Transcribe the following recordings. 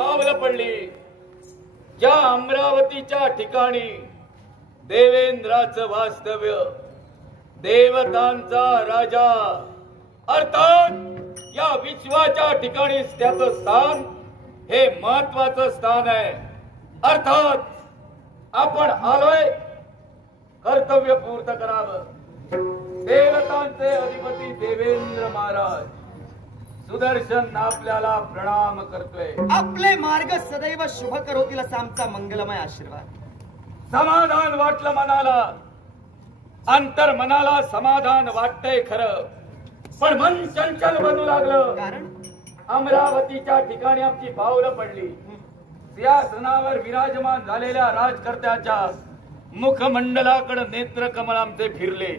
पावलं पडली ज्या अमरावतीच्या ठिकाणी देवेंद्राचं वास्तव्य, देवतांचा राजा अर्थात या विश्वाच्या ठिकाणी त्याचं स्थान हे महत्वाचं स्थान आहे. अर्थात आपण आलोय कर्तव्य पूर्ण करावं. देवतांचे अधिपती देवेंद्र महाराज सुदर्शन आपल्याला प्रणाम करतोय. आपले मार्ग सदैव शुभ करोतील असा आमचा मंगलमय आशीर्वाद. समाधान वाटलं मनाला, अंतर मनाला समाधान वाटतंय खरं, पण मन चंचल बनू लागलं. कारण अमरावतीच्या ठिकाणी आमची पावलं पडली. सिंहासनावर विराजमान झालेल्या राजकर्त्याच्या मुखमंडलाकडे नेत्र कमळ आमचे फिरले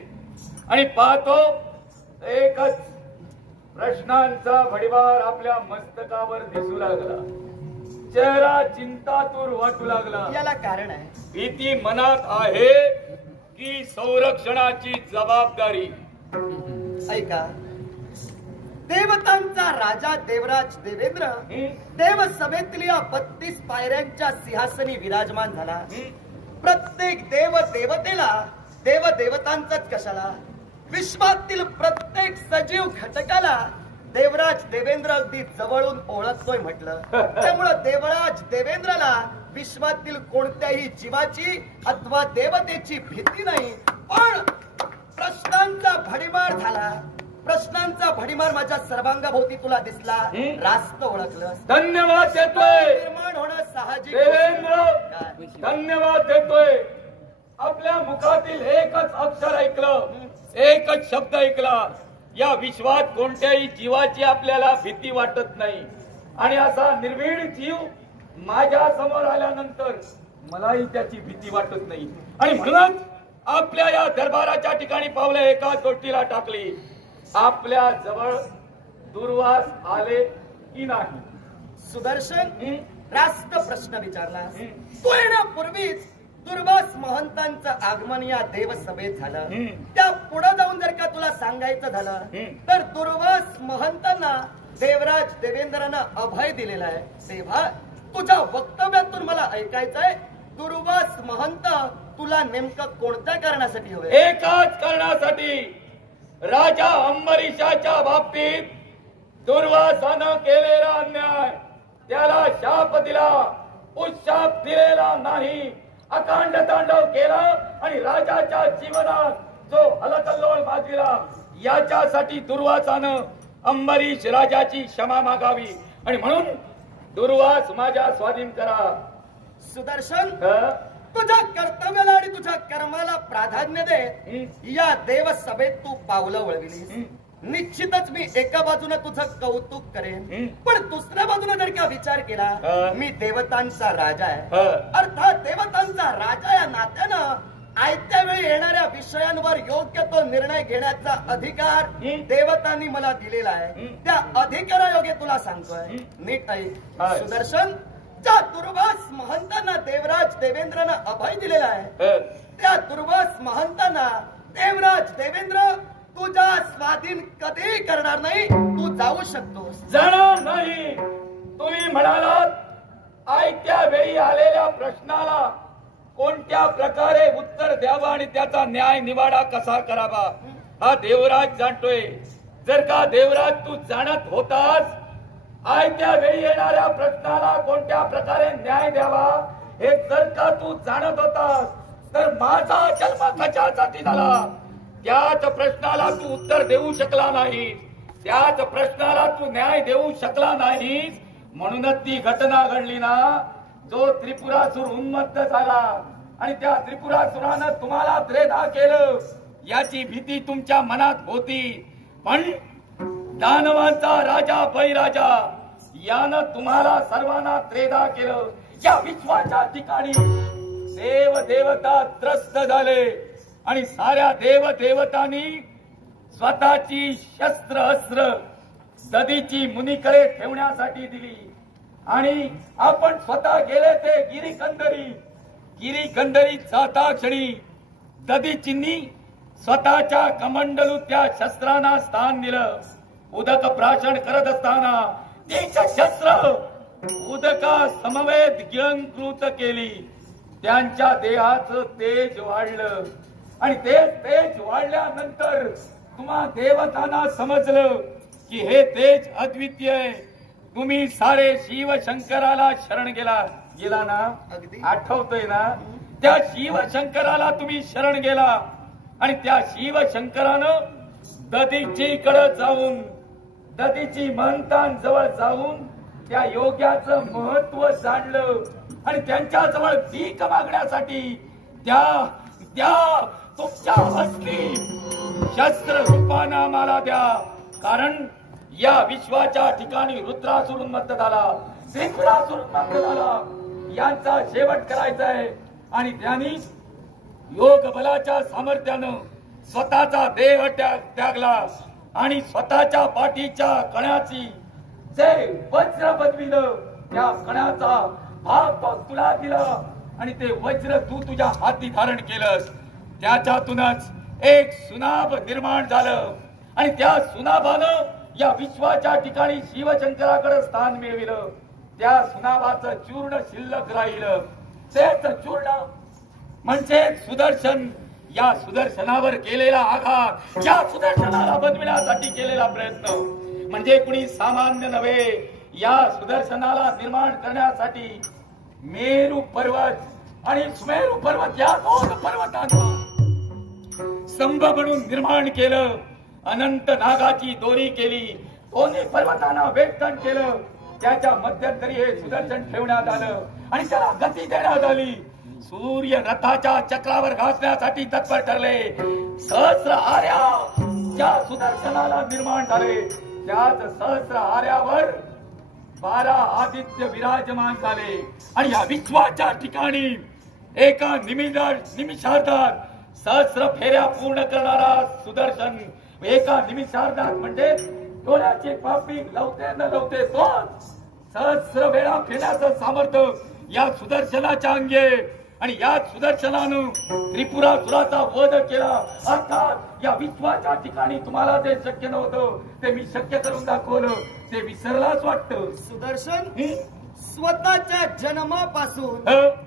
आणि पाहतो एकच प्रश्नांचा भडीवार आपल्या मस्तकावर दिसू लागला. चेहरा चिंतातूर वाटू लागला. याला कारण आहे. भीती मनात आहे की संरक्षणाची जबाबदारी. ऐका, देवतांचा राजा देवराज देवेंद्र देवसभेतील या 32 पायऱ्यांच्या सिंहासनी विराजमान झाला. प्रत्येक देव देवतेला देव देवतांचाच कशाला, विश्वातील प्रत्येक सजीव घटकाला देवराज देवेंद्र अगदी जवळून ओळखतोय म्हटलं. त्यामुळे देवराज देवेंद्रला विश्वातील कोणत्याही जीवाची अथवा देवतेची भीती नाही. पण प्रश्नांचा भडीमार झाला. प्रश्नांचा भडीमार माझ्या सर्वांगाभोवती तुला दिसला, रास्त ओळखलं. धन्यवाद देतोय. निर्माण होणं साहजिक. देवेंद्र धन्यवाद देतोय. आपल्या मुखातील एकच अक्षर ऐकलं, एकच शब्द ऐकला. या विश्वात कोणत्याही जीवाची आपल्याला भीती वाटत नाही आणि असा निर्भीड जीव माझ्या समोर आल्यानंतर मलाही त्याची भीती वाटत नाही. आणि म्हणूनच आपल्या या दरबाराच्या ठिकाणी पावलं एकाच गोष्टीला टाकली. आपल्या जवळ दुर्वास आले की नाही? सुदर्शन, रास्त प्रश्न विचारला. तू येण्यापूर्वीच दुर्वास महंतांचं आगमन या देवसभेत झालं. त्या पुढे जाऊन जर का तुला सांगायचं झालं तर दुर्वास महंतांना देवराज देवेंद्रानं अभय दिलेला आहे. तेव्हा तुझ्या वक्तव्यातून मला ऐकायचंय, दुर्वास महंत तुला नेमकं कोणत्या कारणासाठी हवे? एकाच कारणासाठी. राजा अंबरीशाच्या बाबतीत दुर्वासानं केलेला अन्याय, त्याला शाप दिला, उशाप दिलेला नाही, अखंड तांडव केला आणि राजाच्या जीवनात जो हलकल्लोळ माजविला, याच्यासाठी दुर्वासानं अंबरीश राजाची क्षमा मागावी आणि म्हणून दुर्वास माझ्या स्वाधीन करा. सुदर्शन, तुझ्या कर्तव्याला आणि तुझ्या कर्माला प्राधान्य दे. या देवसभेत तू पावलं वळविलीस. निश्चितच मी एका बाजूने तुझं कौतुक करेन, पण दुसऱ्या बाजूने जर का विचार केला, मी देवतांचा राजा आहे. अर्थात देवतांचा राजा या नात्यानं आयत्या वेळी येणाऱ्या विषयांवर योग्य तो निर्णय घेण्याचा अधिकार देवतांनी मला दिलेला आहे. त्या अधिकारायोगे तुला सांगतोय, नीट ऐक. सुदर्शन, ज्या दुर्वास महंतांना देवराज देवेंद्रनं अभय दिलेला आहे, त्या दुर्वास महंतांना देवराज देवेंद्र तुझ्या स्वाधीन कधीही करणार नाही. तू जाऊ शकतोस. जाणार नाही. तुम्ही म्हणालात आयत्या वेळी आलेल्या प्रश्नाला कोणत्या प्रकारे उत्तर द्यावं आणि त्याचा न्याय निवाडा कसा करावा हा देवराज जाणतोय. जर का देवराज तू जाणत होतास आयत्या वेळी येणाऱ्या प्रश्नाला कोणत्या प्रकारे न्याय द्यावा हे जर का तू जाणत होतास तर माझा जन्म कशासाठी झाला त्याच प्रश्नाला तू उत्तर देऊ शकला नाही, त्याच प्रश्नाला तू न्याय देऊ शकला नाहीस. म्हणूनच ती घटना घडली ना, जो त्रिपुरासुर उन्मत्त झाला आणि त्या त्रिपुरासुरानं तुम्हाला त्रेधा केलं, याची भीती तुमच्या मनात होती. पण दानवांचा राजा बैराजा यानं तुम्हाला सर्वांना त्रेधा केलं. या विश्वाच्या ठिकाणी देव देवता त्रस्त झाले आणि साऱ्या देव देवतांनी स्वतःची शस्त्र अस्त्र ददीची मुनीकडे ठेवण्यासाठी दिली आणि आपण स्वतः गेले ते गिरीकंदरी जाता क्षणी ददीचींनी स्वतःच्या कमंडलू त्या शस्त्रांना स्थान दिलं. उदक प्राशन करत असताना तीच शस्त्र उदका समवेत गिळंकृत केली. त्यांच्या देहाचं तेज वाढलं आणि ते तेज वाढल्यानंतर तुम्हा देवतांना समजलं की हे तेज अद्वितीय आहे. तुम्ही सारे शिवशंकराला शरण गेला ना. अगदी. आठवतोय ना. त्या शिवशंकराला तुम्ही शरण गेला आणि त्या शिवशंकरानं दधीचीकडे जाऊन दधीची महंतां जवळ जाऊन त्या योग्याचं महत्व जाणलं आणि त्यांच्या जवळ भीक मागण्यासाठी त्या तुमच्या हस्ती शस्त्र रूपानं मला द्या. कारण या विश्वाच्या ठिकाणी रुद्रासुर उन्मत्त झाला, त्रिपुरासुर उन्मत्त झाला. यांचा शेवट करायचा आहे आणि त्यांनी योग बलाच्या सामर्थ्यानं स्वतःचा देह त्यागला आणि स्वतःच्या पाठीच्या कण्याची जे वज्र बनविलं त्या कण्याचा भाग तो तुला दिला आणि ते वज्र तू तुझ्या हाती धारण केलंस. त्याच्यातूनच एक सुनाभ निर्माण झालं आणि त्या सुनाभानं या विश्वाच्या ठिकाणी शिवशंकराकडे स्थान मिळविलं. त्या सुनाभाचं चूर्ण शिल्लक राहिलं. तेच चूर्ण म्हणजे सुदर्शन. या सुदर्शनावर केलेला आघात, या सुदर्शनाला बनविण्यासाठी केलेला प्रयत्न म्हणजे कुणी सामान्य नव्हे. या सुदर्शनाला निर्माण करण्यासाठी मेरू पर्वत आणि सुमेरू पर्वत या दोन पर्वतांना स्तंभ म्हणून निर्माण केलं. अनंत नागाची दोरी केली. दोन्ही पर्वतांना वेष्टन केलं. त्याच्या मध्यंतरी हे सुदर्शन ठेवण्यात आलं आणि त्याला गती देण्यात आली. सूर्य रथाच्या चक्रावर घासण्यासाठी तत्पर ठरले. सहस्र आर्या ज्या सुदर्शनाला निर्माण झाले त्याच सहस्र आर्यावर 12 आदित्य विराजमान झाले आणि या विश्वाच्या ठिकाणी एका निमिषार्धात सहस्र फेऱ्या पूर्ण करणारा सुदर्शन एका निमिषार्धात म्हणजे डोळ्याची पापी लवते न लवते तो सहस्र वेळा फेऱ्याचं सामर्थ्य या सुदर्शनाच्या अंगे आणि या सुदर्शनानं त्रिपुरासुराचा वध केला. अर्थात या विश्वाच्या ठिकाणी तुम्हाला जे शक्य नव्हतं ते मी शक्य करून दाखवलं. ते विसरलाच वाटतं. सुदर्शन स्वतःच्या जन्मापासून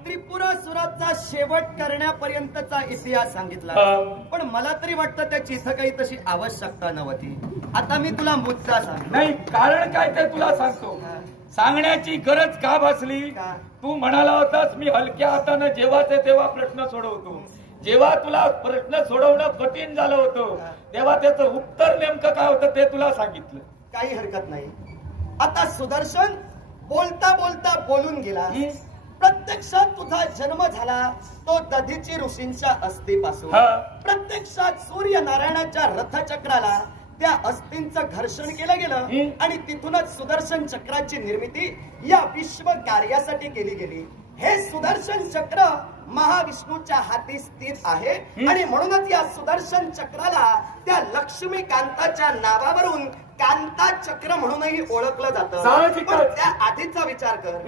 त्रिपुरासुराचा शेवट करण्यापर्यंतचा इतिहास सांगितला. पण मला तरी वाटतं त्याची इथं काही तशी आवश्यकता नव्हती. आता मी तुला मुद्दा सांग. नाही, कारण काय ते तुला सांगतो. सांगण्याची गरज का भासली? तू म्हणाला होतास मी हलक्या हातानं जेव्हाचे तेव्हा प्रश्न सोडवतो. जेव्हा तुला प्रश्न सोडवणं कठीण झालं होतं तेव्हा त्याचं उत्तर नेमकं काय होतं ते तुला सांगितलं. काही हरकत नाही. आता सुदर्शन बोलता बोलता बोलून गेला. प्रत्यक्षात तुझा जन्म झाला तो दधीची ऋषींच्या अस्थीपासून. प्रत्यक्षात सूर्यनारायणाच्या रथचक्राला त्या अस्थींचं घर्षण केलं गेलं आणि तिथूनच सुदर्शन चक्राची निर्मिती या विश्व कार्यासाठी केली गेली. हे सुदर्शन चक्र महाविष्णूच्या हाती स्थित आहे आणि म्हणूनच या सुदर्शन चक्राला त्या लक्ष्मीकांताच्या नावावरून कांता चक्र म्हणूनही ओळखलं जातं. त्या आधीचा विचार कर.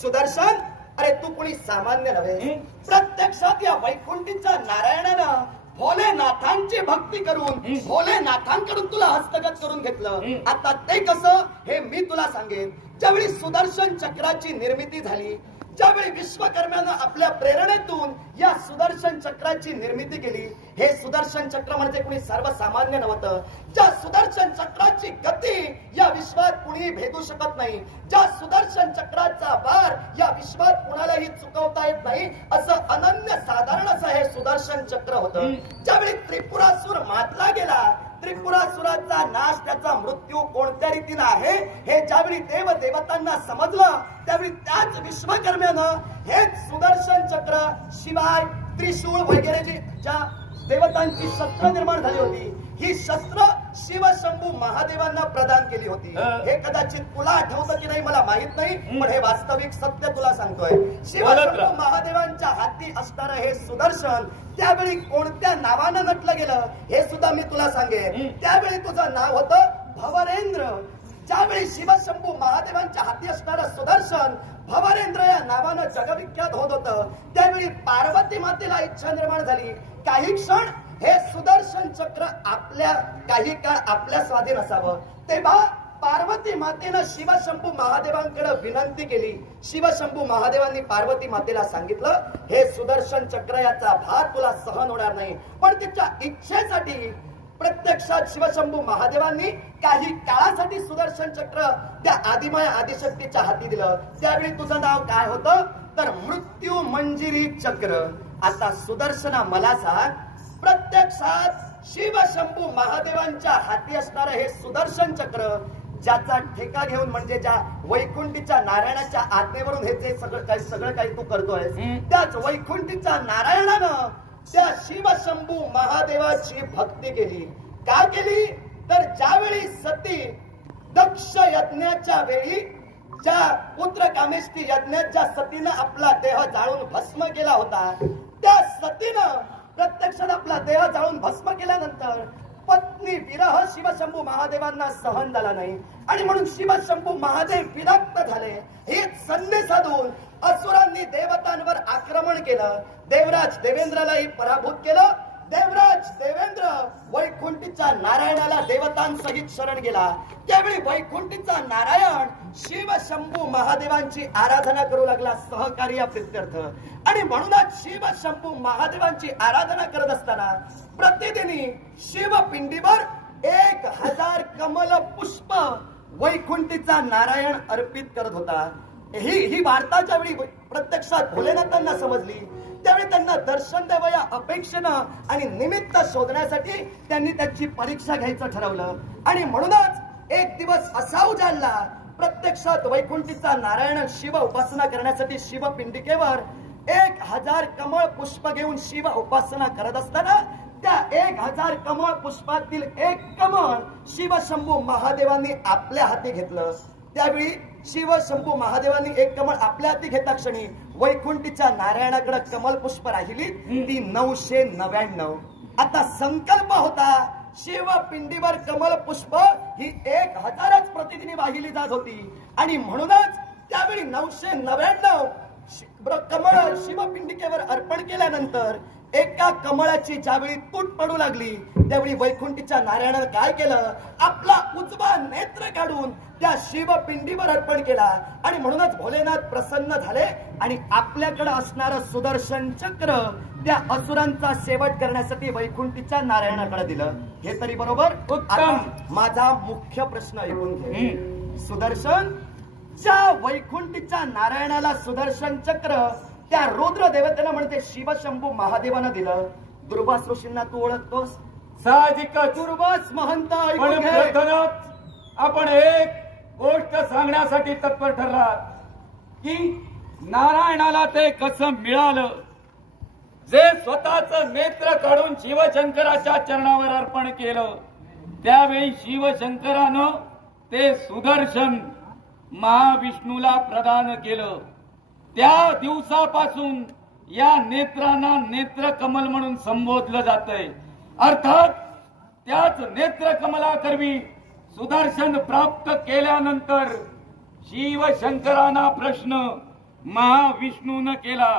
सुदर्शन, अरे तू कोणी सामान्य नव्हे. प्रत्यक्षात या वैकुंठीच्या नारायणानं भोलेनाथांची भक्ती करून भोलेनाथांकडून तुला हस्तगत करून घेतलं. आता ते कसं हे मी तुला सांगेन. ज्यावेळी सुदर्शन चक्राची निर्मिती झाली, ज्यावेळी विश्वकर्म्यानं आपल्या प्रेरणेतून या सुदर्शन चक्राची निर्मिती केली. हे सुदर्शन चक्र म्हणजे कोणी सर्वसामान्य नव्हतं. ज्या सुदर्शन चक्राची गती या विश्वात कुणीही भेदू शकत नाही, ज्या सुदर्शन चक्राचा भार या विश्वात कुणालाही चुकवता येत नाही, असं अनन्य साधारण असं हे सुदर्शन चक्र होतं. ज्यावेळी त्रिपुरासुर मारला गेला, त्रिपुरासुराचा नाश, त्याचा मृत्यू कोणत्या रीतीने आहे हे ज्यावेळी देवतांना समजलं त्यावेळी त्याच विश्वकर्म्यानं हेच सुदर्शन चक्र शिवाय त्रिशूळ वगैरे ज्या देवतांची शस्त्र निर्माण झाली होती, ही शस्त्र शिवशंभू महादेवांना प्रदान केली होती. हे कदाचित तुला आठवतं की नाही मला माहित नाही, पण हे वास्तविक सत्य तुला सांगतोय. शिवशंभू महादेवांच्या हाती असणारं हे सुदर्शन त्यावेळी कोणत्या नावानं नटलं गेलं हे सुद्धा मी तुला सांगेन. त्यावेळी तुझं नाव होतं भवरेंद्र. ज्यावेळी शिवशंभू महादेवांच्या हाती असणारं सुदर्शन भवरेंद्र या नावानं जगविख्यात होत होतं, त्यावेळी पार्वती मातेला इच्छा निर्माण झाली काही क्षण हे सुदर्शन चक्र काही काळ आपल्या स्वाधीन असावं. तेव्हा पार्वती मातेनं शिवशंभू महादेवांकडे विनंती केली. शिवशंभू महादेवांनी पार्वती मातेला सांगितलं, हे सुदर्शन चक्र याचा भार तुला सहन होणार नाही. पण तिच्या इच्छेसाठी प्रत्यक्षात शिवशंभू महादेवांनी काही काळासाठी सुदर्शन चक्र त्या आदिमाया आदिशक्तीच्या हाती दिलं. त्यावेळी तुझं नाव काय होतं तर मृत्यू मंजिरी चक्र. आता सुदर्शना मला सांग, प्रत्यक्षात शिवशंभू महादेवांच्या हाती असणारं हे सुदर्शन चक्र ज्याचा ठेका घेऊन म्हणजे ज्या वैकुंठीच्या नारायणाच्या आज्ञेवरून हे जे सगळं काही तू करतोय, त्याच वैकुंठीच्या नारायणानं त्या शिवशंभू महादेवाची भक्ती केली. का केली तर ज्यावेळी सती दक्ष यज्ञाच्या वेळी ज्या पुत्र कामेष्टी यज्ञात ज्या सतीनं आपला देह जाळून भस्म केला होता, त्या सतीनं प्रत्यक्षात आपला देह जाळून भस्म केल्यानंतर पत्नी विरह शिवशंभू महादेवांना सहन झाला नाही आणि म्हणून शिवशंभू महादेव विरक्त झाले. हे संधी साधून असुरांनी देवतांवर आक्रमण केलं. देवराज देवेंद्रालाही पराभूत केलं. देवराज देवेंद्र वैकुंठीच्या नारायणाला देवतांसहित शरण गेला. त्यावेळी वैकुंठीचा नारायण शिवशंभू महादेवांची आराधना करू लागला सहकार्य प्रित्यर्थ. आणि म्हणूनच शिवशंभू महादेवांची आराधना करत असताना प्रतिदिनी शिवपिंडीवर 1000 कमल पुष्प वैकुंठीचा नारायण अर्पित करत होता. ही वार्ताच्या वेळी प्रत्यक्षात भोलेनाथांना समजली. त्यावेळी त्यांना दर्शन द्यावं या अपेक्षेनं आणि निमित्त शोधण्यासाठी त्यांनी त्याची परीक्षा घ्यायचं ठरवलं. आणि म्हणूनच एक दिवस असा उजाडला, प्रत्यक्षात वैकुंठीचा नारायण शिव उपासना करण्यासाठी शिवपिंडिकेवर 1000 कमळ पुष्प घेऊन शिव उपासना करत असताना त्या 1000 कमळ पुष्पातील एक कमळ शिवशंभू महादेवांनी आपल्या हाती घेतलं. त्यावेळी शिवशंभू महादेवांनी एक कमळ आपल्या हाती घेता क्षणी वैकुंठीच्या नारायणाकडे कमल पुष्प राहिली ती 999. आता संकल्प होता शिवपिंडीवर कमल पुष्प ही 1000च प्रतिदिनी वाहिली जात होती आणि म्हणूनच त्यावेळी 999 कमळ शिवपिंडिकेवर अर्पण केल्यानंतर एका कमळाची ज्यावेळी तूट पडू लागली त्यावेळी वैकुंठीच्या नारायणानं काय केलं, आपला उजवा नेत्र काढून त्या शिवपिंडीवर अर्पण केला. आणि म्हणूनच भोलेनाथ प्रसन्न झाले आणि आपल्याकडे असणारं सुदर्शन चक्र त्या असुरांचा शेवट करण्यासाठी वैकुंठीच्या नारायणाकडे दिलं. हे तरी बरोबर. आता माझा मुख्य प्रश्न ऐकून घे. सुदर्शन ज्या वैकुंठीच्या नारायणाला सुदर्शन चक्र त्या रुद्र देवतेनं म्हणते शिवशंभू महादेवानं दिलं. दुर्वास ऋषींना तू ओळखतोस साहजिक. दुर्वास महंत ऐकून घे. आपण एक गोष्ट सांगण्यासाठी तत्पर ठरलात की नारायणाला ते कसं मिळालं, जे स्वतःच नेत्र काढून शिवशंकराच्या चरणावर अर्पण केलं. त्यावेळी शिवशंकरानं ते सुदर्शन महाविष्णूला प्रदान केलं. त्या दिवसापासून या नेत्रांना नेत्रकमल म्हणून संबोधलं जातंय. अर्थात त्याच नेत्रकमलाकरवी सुदर्शन प्राप्त केल्यानंतर शिवशंकरांना प्रश्न महाविष्णूनं केला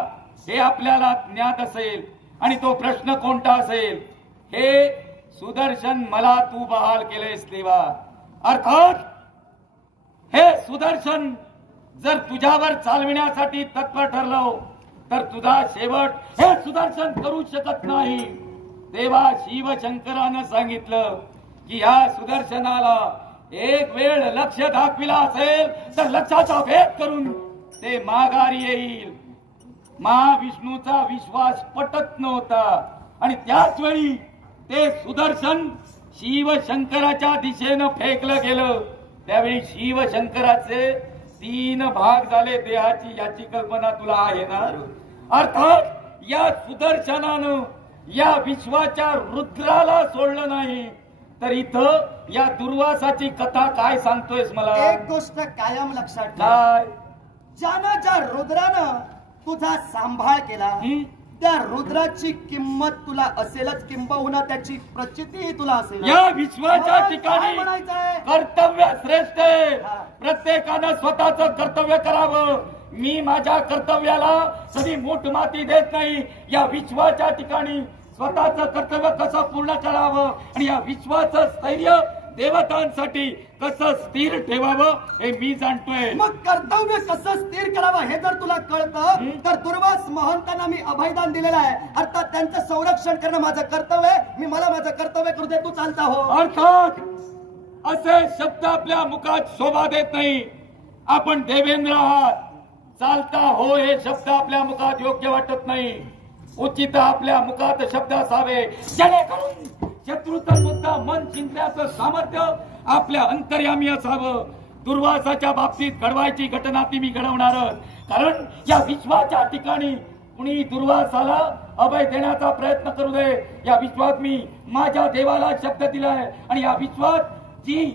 हे आपल्याला ज्ञात असेल. आणि तो प्रश्न कोणता असेल, हे सुदर्शन मला तू बहाल केलेस देवा. अर्थात हे सुदर्शन जर तुझ्यावर चालविण्यासाठी तत्पर ठरलो तर तुझा शेवट हे सुदर्शन करू शकत नाही. तेव्हा शिवशंकरानं सांगितलं की या सुदर्शनाला एक वेळ लक्ष दाखविला असेल तर लक्षाचा भेद करून ते माघारी येईल. महाविष्णूचा विश्वास पटत नव्हता आणि त्याच वेळी ते सुदर्शन शिवशंकराच्या दिशेनं फेकलं गेलं. त्यावेळी शिवशंकराचे 3 भाग झाले देहाची. याची कल्पना तुला आहे ना. अर्थात या सुदर्शनानं या विश्वाच्या रुद्राला सोडलं नाही तर इथं या दुर्वासाची कथा काय सांगतोयस मला. एक गोष्ट कायम लक्षात ठेव, काय ज्यानं ज्या रुद्रानं तुझा सांभाळ केला त्या रुद्राची किंमत तुला असेलच, किंबहुना त्याची प्रचिती तुला असेल. या विश्वाच्या ठिकाणी म्हणायचंय कर्तव्य श्रेष्ठ आहे. प्रत्येकानं स्वतःच कर्तव्य करावं. मी माझ्या कर्तव्याला कधी मूठ माती देत नाही. या विश्वाच्या ठिकाणी स्वतःच कर्तव्य कसं पूर्ण करावं आणि या विश्वाचं स्थैर्य देवतांसाठी कसं स्थिर ठेवावं हे मी जाणतोय. मग कर्तव्य कसं स्थिर करावं हे जर तुला कळतं तर दुर्वास महंतांना मी अभयदान दिलेलं आहे. अर्थात त्यांचं संरक्षण करणं माझं कर्तव्य आहे. मला माझं कर्तव्य करू दे, तू चालता हो. अर्थात असे शब्द आपल्या मुखात शोभा देत नाही. आपण देवेंद्र आहात, चालता हो हे शब्द आपल्या मुखात योग्य वाटत नाही. उचित आपल्या मुखात शब्द असावे जेणेकरून शत्रूचं सुद्धा मन जिंकण्याचं सामर्थ्य आपल्या अंतर्यामी असावं. दुर्वासाच्या बाबतीत घडवायची घटना ती मी घडवणारच. कारण या विश्वाच्या ठिकाणी कुणी दुर्वासाला अभय देण्याचा प्रयत्न करू दे. या विश्वात मी माझ्या देवाला शब्द दिलाय आणि या विश्वात जी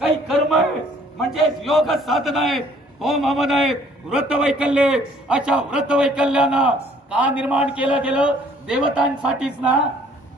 काही कर्म आहे म्हणजे योग साधना आहेत, होम हवन आहेत, व्रत वैकल्य, अशा व्रत वैकल्यांना का निर्माण केलं गेलं? देवतांसाठीच ना,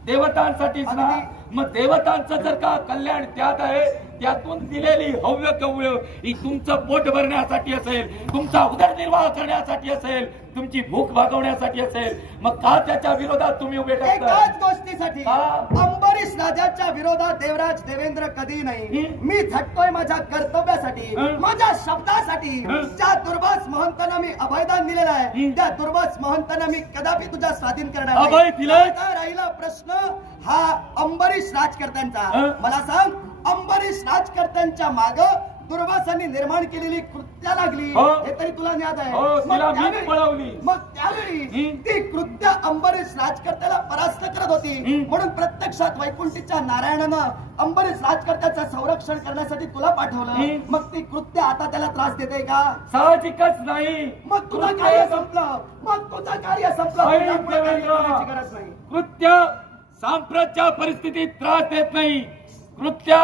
देवतांसाठीच ना. मग देवतांचं जर का कल्याण त्यात आहे, त्यातून दिलेली हव्य कव्य ही तुमचं पोट भरण्यासाठी असेल, तुमचा उदरनिर्वाह करण्यासाठी असेल, तुमची भूक भागवण्यासाठी असेल, मग का त्याच्या विरोधात तुम्ही उभे टाकता? एकाच गोष्टीसाठी अंबरीश राजाच्या विरोधात देवराज देवेंद्र कधी नाही. मी झटतोय माझ्या कर्तव्यासाठी, माझ्या शब्दासाठी. ज्या दुर्वास महंतांना मी अभयदान दिलेलं आहे त्या दुर्वास महंतांना मी कदापि तुझ्या स्वाधीन करणार नाही. अभय दिलंय? राहिला प्रश्न हा अंबरीश राजकर्त्यांचा. मला सांग, अंबरीश राजकर्त्यांच्या माग दुर्वासांनी निर्माण केलेली कृत्या लागली हे तरी तुला ज्ञात आहे. मग त्यावेळी ती कृत्य अंबरीश राजकर्त्याला परास्त करत होती. म्हणून प्रत्यक्षात वैकुंठीच्या नारायणानं अंबरीश राजकर्त्याचं संरक्षण करण्यासाठी तुला पाठवलं. मग ती कृत्य आता त्याला त्रास देते का? साहजिकच नाही. मग तुझं कार्य संपलं. मग तुझं कार्य संपलं. गरज नाही. कृत्य सांप्रतच्या परिस्थितीत त्रास देत नाही. कृत्य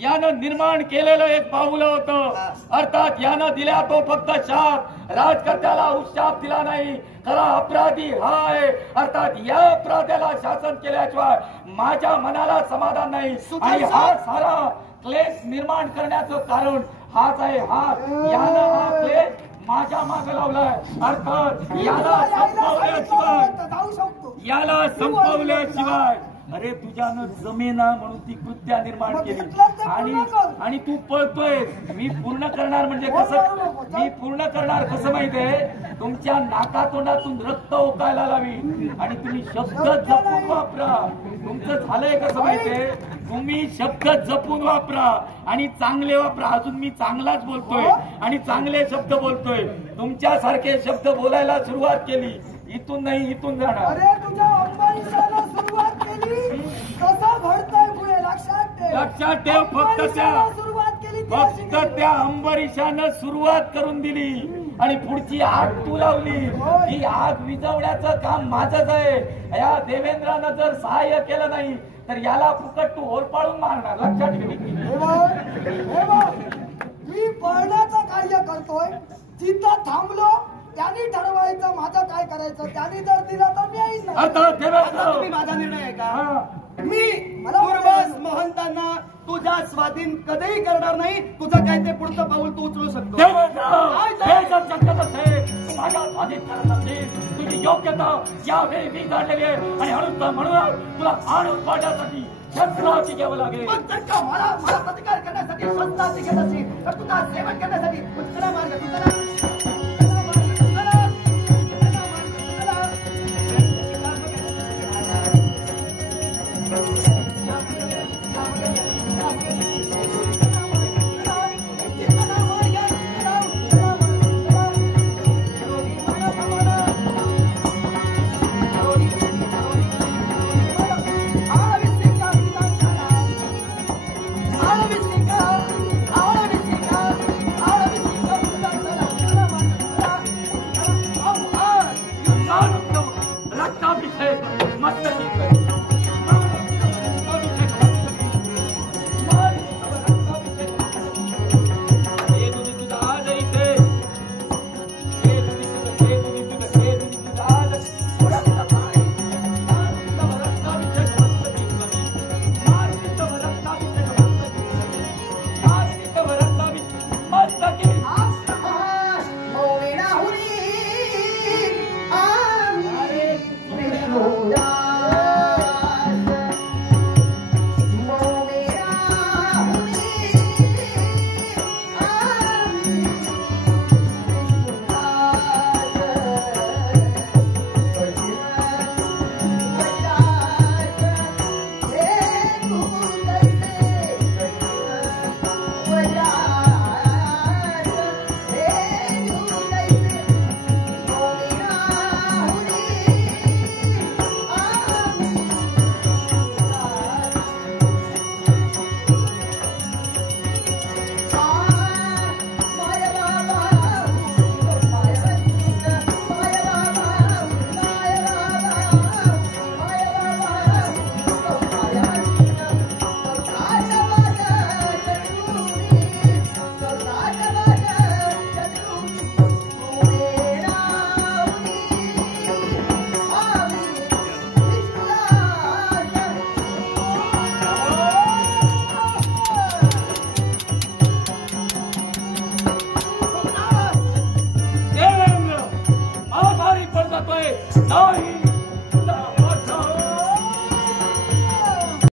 यानं निर्माण केलेलं एक पाऊल होतं. अर्थात यानं दिला तो फक्त शाप, राजकर्त्याला उशाप दिला नाही. खरा अपराधी हा आहे. अर्थात या अपराध्याला शासन केल्याशिवाय माझ्या मनाला समाधान नाही. आणि हा सारा क्लेश निर्माण करण्याचं कारण हाच आहे. यानं हा क्लेश माझ्या मागे लावलाय. अर्थात याला संपवल्याशिवाय अरे तुझ्यानं जमेना म्हणून ती कृत्या निर्माण केली आणि तू पळतोय. मी पूर्ण करणार म्हणजे कसं? मी पूर्ण करणार कसं माहितीये? तुमच्या नाकातोंडातून रक्त ओकायला लावी आणि तुम्ही शब्द जपून वापरा. तुमचं झालंय कसं माहितीये? तुम्ही शब्द जपून वापरा आणि चांगले वापरा. अजून मी चांगलाच बोलतोय आणि चांगले शब्द बोलतोय. तुमच्यासारखे शब्द बोलायला सुरुवात केली, इथून नाही इथून जाणार. अरे तुझ्या अंबानीला सुरुवात केली कसं घडतंय पुढे लक्षात ठेव. फक्त त्या अंबरीशानं सुरुवात करून दिली आणि पुढची आग तू लावली. ही आग विझवण्याचं काम माझंच आहे. या देवेंद्रानं जर सहाय्य केलं नाही तर याला फुकट तू होरपाळून मारणार. लक्षात ठेव. मी पळण्याचं कार्य करतोय. जिथं थांबलो त्यांनी ठरवायचं माझं काय करायचं. त्यांनी जर दिलं तर मी येईन. तुम्ही माझा निर्णय आहे का? मी दुर्वास महंतांना तुझ्या स्वाधीन कधीही करणार नाही. तुझं काय ते पुढचं पाऊल तू उचलू शकतो. माझ्या स्वाधीन करत असेल तुझी योग्यता यावेळी मी जाणलेली आहे आणि म्हणून तुला आणून पाडण्यासाठी शस्त्राची घ्यावं लागेल. मला प्रतिकार करण्यासाठी शस्त्राची घेत असेल तर तुझा सेवन करण्यासाठी मार्ग तुझा